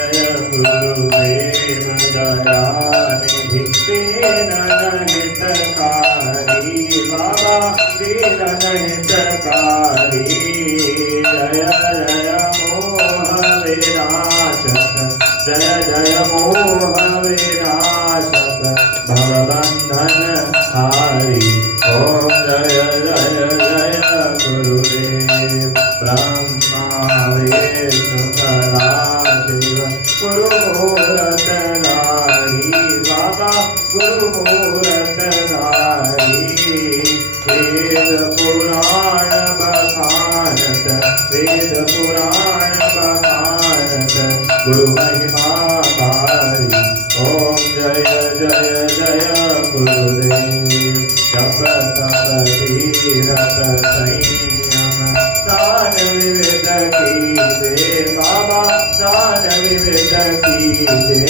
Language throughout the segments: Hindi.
जय गुरुदेव दयानिधि दीन हितकारी बाबा दीन हितकारी जय जय मोह विनाशक जय जय मोह विनाशक भवबंधन हारी ओम जय जय जय गुरुदेव ब्रह्मा विष्णु सदा शिव गुरुमूर्त नारी बाबा गुरुमूर्त नारी वेद पुराण बखानत वेद पुराण बखानत गुरु महिमा पारी ओम जय जय जय गुरुदेव जप तप तीरथ संयम दान विविध कीजे बाबा दान विविध कीजे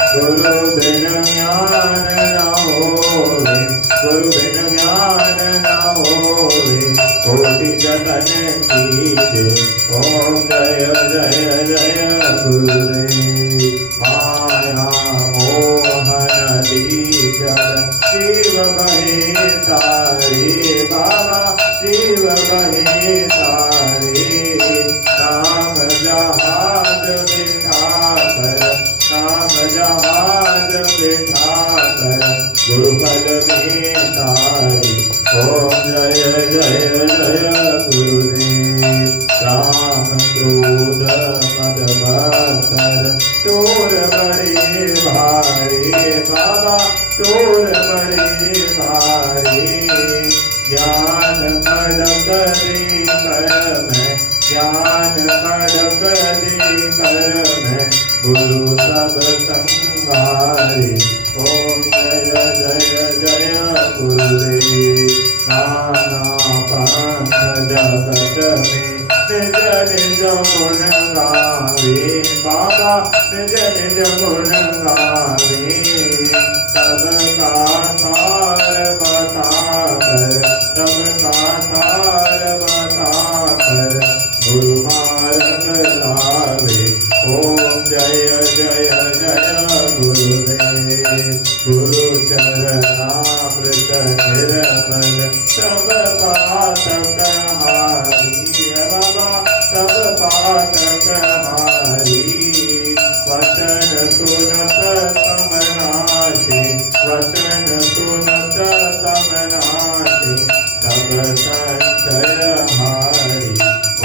गुरु बिन ज्ञान न होवे गुरु बिन ज्ञान न होवे कोटि जतन कीजे ओम जय जय जय गुरुदेव माया मोहन दीजल शिव बहे तारे बाबा शिव बहे तारे नाम जहाज बिठा कर नाम जहाज बिठा कर गुरुपद में तारे ओम जय जय जय गुरुदेव राम क्रोध मद मत्सर चोर बड़े भारी बाबा चोर बड़े भारी ज्ञान खड़क दे कर में ज्ञान खड़क दे कर में गुरु सब संगारे ओम जय जय जय गुरुदेव नाना पंथ जगत में निज निज गुण गावे बाबा निज निज गुण गावे सबका सार बता कर सबका सार बता कर गुरु मार्ग लावे ओम जय जय जय गुरुदेव गुरु चरणामृत निर्मल सब पातक हारी बाबा सब पातक हारी वचन सुनत समनाशे वचन सुनत समनाशे सब संशय हारी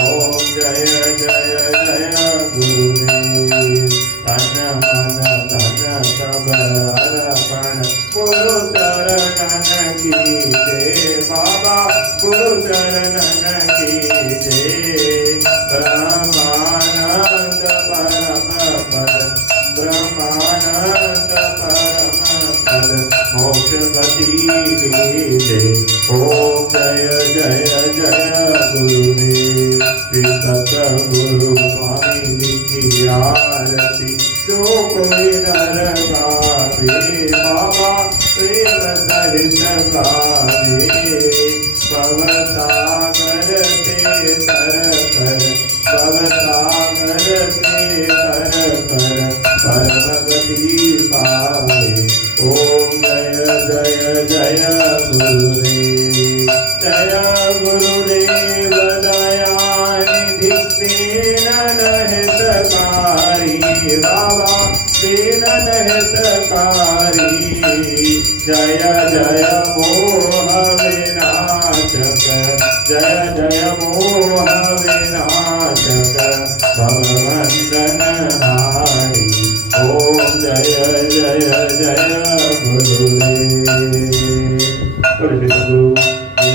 ओम जय जय जय गुरुदेव तन मन धन सब अर्पण गुरु चरणन कीजे बाबा गुरु चरणन कीजे ब्रह्मानंद परम पद ब्रह्मानंद परम पद मोक्ष गति लीजे ओम जय जय जय गुरुदेव श्री सतगुरु स्वामी की आरती जो कोई नर गावे बाबा प्रेम सहित गावे भवसागर से तर कर भवसागर से तर कर परम गति पावे ओम जय जय जय गुरुदेव जय गुरुदेव दयानिधि दीन हितकारी बाबा दीन हितकारी जय जय मोह विनाशक जय जय मोह विनाशक भवबंधन हारी ओम जय जय जय गुरुदेव गुरु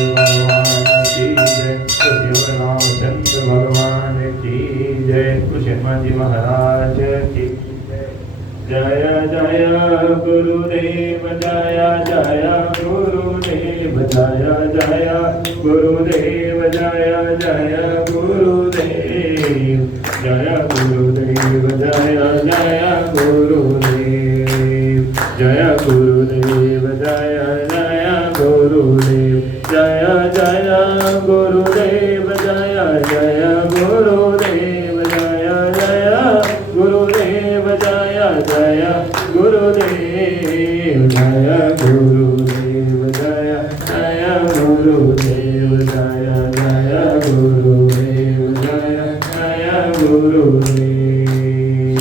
भगवान की जय श्री रामचंद्र भगवान की जय कृष्ण महाराज की जय जय गुरुदेव जय जय गुरुदेव जय जय गुरुदेव जय जय गुरुदेव जय गुरुदेव जय जय गुरुदेव जय गुरुदेव जय जय गुरुदेव जय जय गुरुदेव जय जय गुरुदेव जय जय गुरुदेव गुरुदेव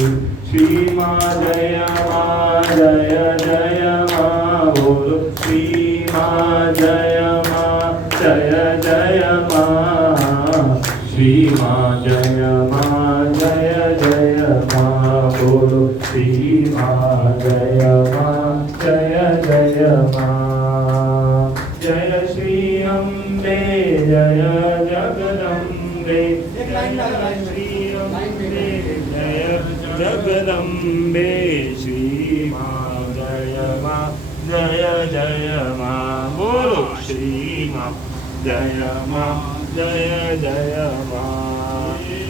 श्री माँ जय माँ जय जय माँ बोलो श्री माँ जय माँ जय जय माँ श्री माँ जय माँ जय जय माँ बोलो श्री माँ जय माँ जय जय माँ जय श्री अम्बे जय जगदम्बे जय श्री अम्बे जय जगदम्बे श्री माँ जय माँ जय जय माँ बोलो श्री माँ जय माँ जय जय माँ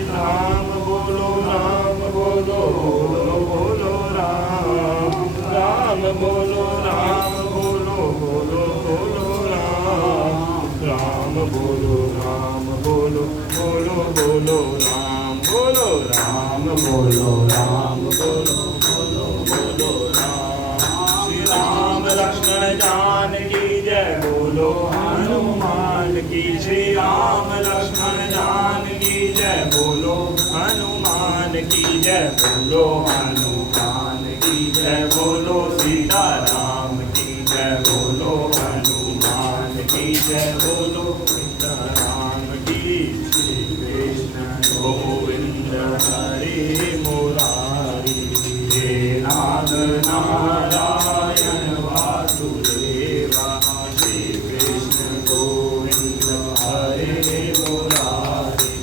राम बोलो राम बोलो बोलो बोलो राम राम बोलो राम बोलो बोलो बोलो राम राम बोलो राम बोलो बोलो बोलो राम बोलो राम बोलो राम बोलो बोलो बोलो राम श्री राम लक्ष्मण जानकी जय बोलो हनुमान की श्री राम लक्ष्मण जानकी जय बोलो हनुमान की जय बोलो हनुमान की जय बोलो सीता राम की जय बोलो हनुमान की जय बोलो सीता राम की श्री कृष्ण गोविंद हरे मुरारी हे नाथ नारायण वासुदेवा श्री कृष्ण गोविंद हरे मुरारी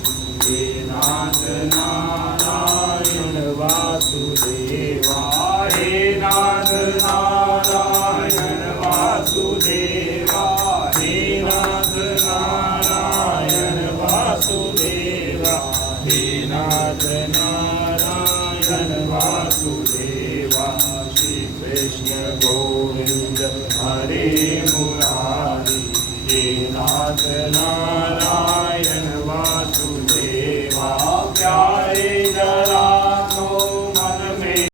हे नाथ नारायण वासुदेवा हे नाथ नारायण वासुदेवा हे नाथ नारायण वासुदेवा हे नाथ नारायण वासुदेवा श्री कृष्ण गोविंद हरे मुरारी हे नाथ नारायण